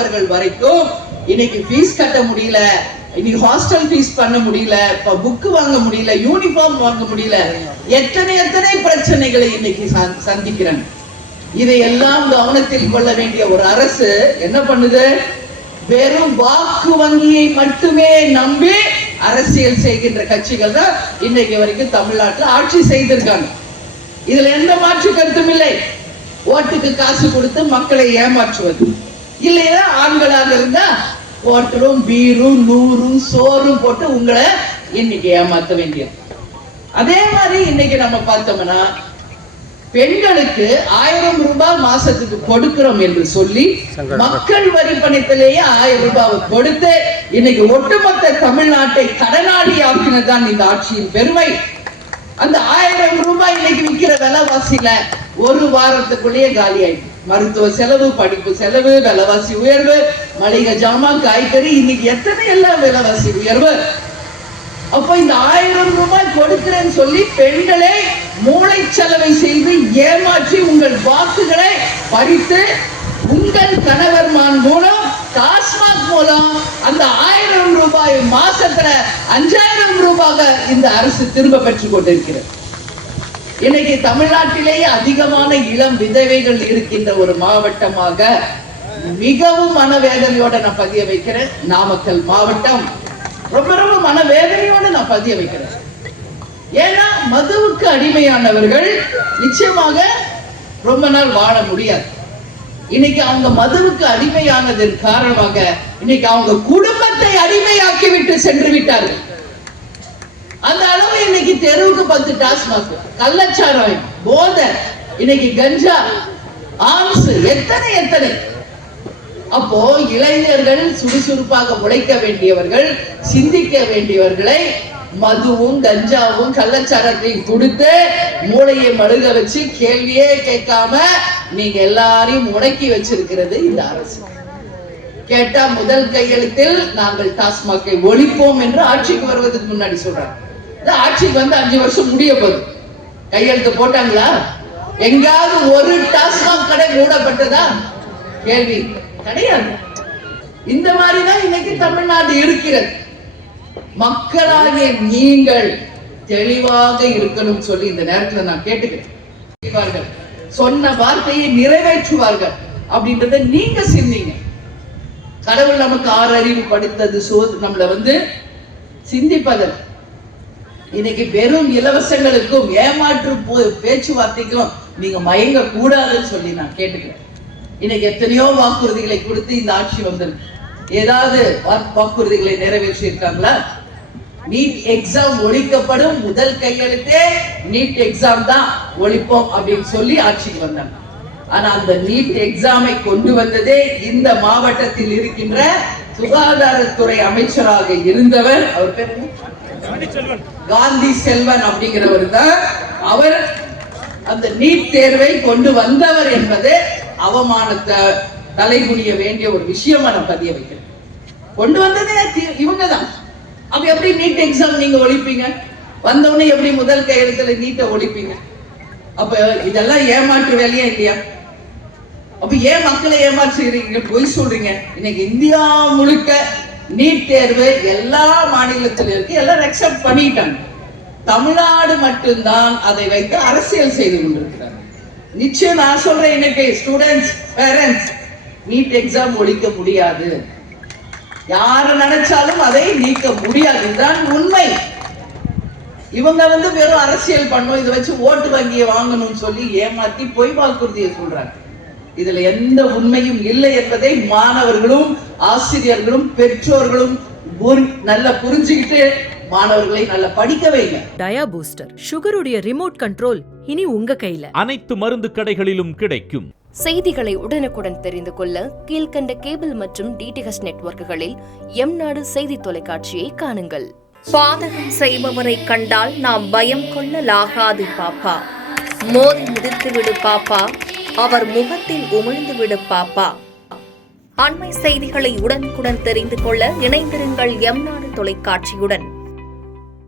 மாணவர்கள் வரைக்கும் இன்னைக்கு ஃபீஸ் கட்ட முடியல, இன்னைக்கு ஹாஸ்டல் ஃபீஸ் பண்ண முடியல, புக் வாங்க முடியல, யூனிஃபார்ம் வாங்க முடியல, எத்தனை பிரச்சனைகளை இன்னைக்கு சந்திக்கிறாங்க. இதையெல்லாம் கவனத்தில் கொள்ள வேண்டிய ஒரு அரசு என்ன பண்ணுது? வெறும் வாக்கு வங்கியை மட்டுமே நம்பி அரசியல் செய்கின்ற கட்சிகள் தான் இன்னைக்கு வரைக்கும் தமிழ்நாட்டில் ஆட்சி செய்திருக்காங்க. இதுல எந்த மாற்று கருத்தும் இல்லை. ஓட்டுக்கு காசு கொடுத்து மக்களை ஏமாற்றுவது இல்லையா? ஆண்களாக இருந்தா ஓட்டரும் பீரும் 100 சோறும் போட்டு உங்களை இன்னைக்கு ஏமாத்த வேண்டியது. அதே மாதிரி இன்னைக்கு நம்ம பார்த்தோம்னா பெண்களுக்கு 1000 ரூபாய் மாசத்துக்கு கொடுக்கிறோம் என்று சொல்லி மக்கள் வரி பணத்திலேயே 1000 ரூபாய் கொடுத்து இன்னைக்கு ஒட்டுமொத்த தமிழ்நாட்டை கடனாளி ஆக்கினதான் இந்த ஆட்சியின் பெருமை. அந்த 1000 ரூபாய் இன்னைக்கு விற்கிற விலைவாசியில ஒரு வாரத்துக்குள்ளேயே காலி ஆயிடுச்சு. மருத்துவ செலவு, படிப்பு செலவு, விலைவாசி உயர்வு, மளிகை ஜாமான், காய்கறி, இன்னைக்கு எத்தனை எல்லாம் விலைவாசி உயர்வு. அப்ப இந்த 1000 ரூபாய் கொடுக்கிறேன்னு சொல்லி பெண்களை மூளைச்சலவை செய்து ஏமாற்றி உங்கள் வாக்குகளை பறித்து உங்கள் கணவர்மான் மூலம் டாஸ்மாக் மூலம் அந்த 1000 ரூபாய் மாசத்துல 5000 ரூபாய் இந்த அரசு திரும்ப பெற்றுக் கொண்டிருக்கிறது. இன்னைக்கு தமிழ்நாட்டிலேயே அதிகமான இளம் விதவைகள் இருக்கின்ற ஒரு மாவட்டமாக மிகவும் மனவேதனையோட நான் பதிய வைக்கிறேன். நாமக்கல் மாவட்டம் ரொம்ப ரொம்ப மனவேதனையோட நான் பதிய வைக்கிறேன். ஏன்னா மதுவுக்கு அடிமையானவர்கள் நிச்சயமாக ரொம்ப நாள் வாழ முடியாது. இன்னைக்கு அவங்க மதுவுக்கு அடிமையானதன் காரணமாக இன்னைக்கு அவங்க குடும்பத்தை அடிமையாக்கி விட்டு சென்று விட்டார்கள். அந்த அளவு இன்னைக்கு தெருவுக்கு 10 டாஸ்மாக், கள்ளச்சாராயம், போதை, இன்னைக்கு கஞ்சா, ஆம்ஸ், எத்தனை. அப்போ இளைஞர்கள் சுறுசுறுப்பாக உழைக்க வேண்டியவர்கள், சிந்திக்க வேண்டியவர்களை மதுவும் கஞ்சாவும் கள்ளச்சாரத்தையும் கொடுத்து மூளையை மழுக வச்சு கேள்வியே கேட்காம நீங்க எல்லாரையும் முடக்கி வச்சிருக்கிறது இந்த அரசு. கேட்டா முதல் கையெழுத்தில் நாங்கள் டாஸ்மாகை ஒழிப்போம் என்று ஆட்சிக்கு வருவதற்கு முன்னாடி சொல்றாங்க. ஆட்சிக்கு வந்து 5 வருஷம் முடிய போகுது. கையெழுத்து போட்டாங்களா? எங்காவது ஒரு டாஸ்மாக் கடை மூடப்பட்டதா? கேள்வி கிடையாது. இந்த மாதிரிதான் இன்னைக்கு தமிழ்நாடு இருக்கிறது. மக்களாகிய நீங்கள் தெளிவாக இருக்கணும் சொல்லி இந்த நேரத்தில் நான் கேட்டுக்கிறேன். சொன்ன வார்த்தையை நிறைவேற்றுவார்கள் அப்படின்றத நீங்க சிந்திங்க. கடவுள் நமக்கு 6 அறிவு படுத்தது நம்மள வந்து சிந்திப்பதற்கு. இன்னைக்கு வெறும் இலவசங்களுக்கும் ஏமாற்று பேச்சுவார்த்தைக்கும் நீங்க மயங்க கூடாதுன்னு சொல்லி நான் கேட்டுக்கிறேன். இன்னைக்கு எத்தனையோ வாக்குறுதிகளை கொடுத்து இந்த ஆட்சி வந்திருக்கு. ஏதாவது வாக்குறுதிகளை நிறைவேற்றி இருக்காங்களா? நீட் எக்ஸாம் ஒழிக்கப்படும், முதல் கையெழுத்தே நீட் எக்ஸாம் தான் ஒழிப்போம் அப்படின்னு சொல்லி ஆட்சிக்கு வந்தாங்க. ஆனா அந்த நீட் எக்ஸாமை கொண்டு வந்ததே இந்த மாவட்டத்தில் இருக்கின்ற சுகாதாரத்துறை அமைச்சராக இருந்தவர், அவர் பேர் காந்தி செல்வன் அப்படிங்கிறவர் தான். அவர் அந்த நீட் தேர்வை கொண்டு வந்தவர் என்பது அவமானத்தை தலைகுனிய வேண்டிய ஒரு விஷயமா நான் பதிய வைக்கிறேன். கொண்டு வந்ததே இவங்க தான். அப்ப எப்படி நீட் எக்ஸாம் நீங்க ஒழிப்பீங்க? வந்தவொடனே எப்படி முதல் கையெழுத்துல நீட்டை ஒழிப்பீங்க? அப்ப இதெல்லாம் ஏமாற்று வேலையா இல்லையா? அப்ப ஏன் மக்களை ஏமாற்றுறீங்க, பொய் சொல்றீங்க? இன்னைக்கு இந்தியா முழுக்க நீட் தேர்வு எல்லா மாநிலத்திலும் இருக்கு, எல்லாரும் அக்செப்ட் பண்ணிட்டாங்க. தமிழ்நாடு மட்டும்தான் அதை வைத்து அரசியல் செய்து கொண்டிருக்கிறார். நிச்சயம் நான் சொல்றேன், இன்னைக்கு ஸ்டூடெண்ட்ஸ், பேரண்ட்ஸ், நீட் எக்ஸாம் ஒழிக்க முடியாது. யாரு நினைச்சாலும் அதை நீக்க முடியாது. இதுதான் உண்மை. இவங்க வந்து வெறும் அரசியல் பண்ணும், இதை வச்சு ஓட்டு வங்கியை வாங்கணும்னு சொல்லி ஏமாத்தி பொய் வாக்குறுதியை சொல்றாங்க. இதுல எந்த உண்மையும் இல்லை என்பதை மாணவர்களும் ஆசிரியர்களும் பெற்றோர்களும் நல்லா புரிஞ்சுக்கிட்டு மாணவர்களை நல்லா படிக்க வைங்க. டயா பூஸ்டர், சுகருடைய ரிமோட் கண்ட்ரோல் இனி உங்க கையில. அனைத்து மருந்து கடைகளிலும் கிடைக்கும். செய்திகளை உடனுக்குடன் தெரிந்து கொள்ள கீழ்கண்ட கேபிள் மற்றும் டிடிஹெச் நெட்வொர்க்குகளில் எம்நாடு செய்தி தொலைக்காட்சியை காணுங்கள். பாதகம் செய்பவரை கண்டால் நாம் பயம் கொள்ளலாகாது பாப்பா. மோதி மிதித்து விடு பாப்பா, அவர் முகத்தில் உமிழ்ந்து விடு பாப்பா. அண்மை செய்திகளை உடனுக்குடன் தெரிந்து கொள்ள இணைந்திருங்கள் எம்நாடு தொலைக்காட்சியுடன்.